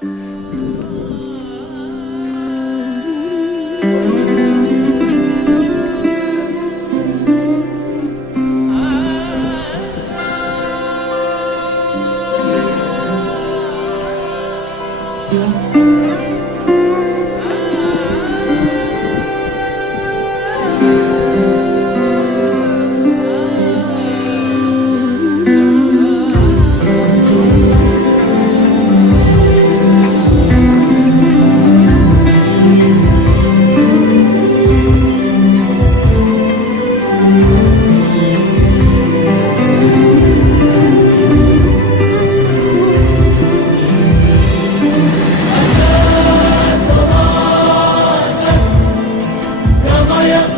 Yeah. Hallelujah.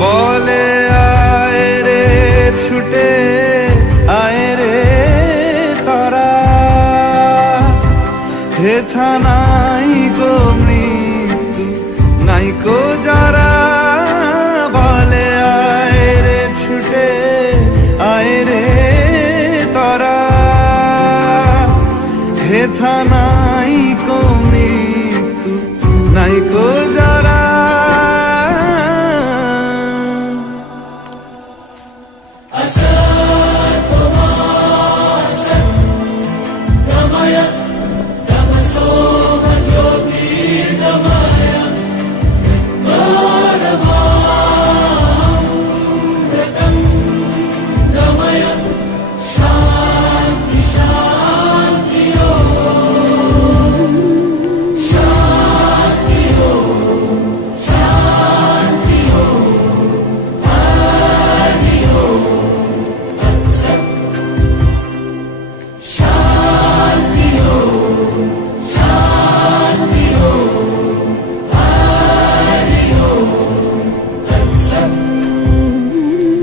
বলে আয় ছুটে আয় রে তারা। গো মৃত্যু নাই কো যারা নাই কো মৃত্যু নাই কো যারা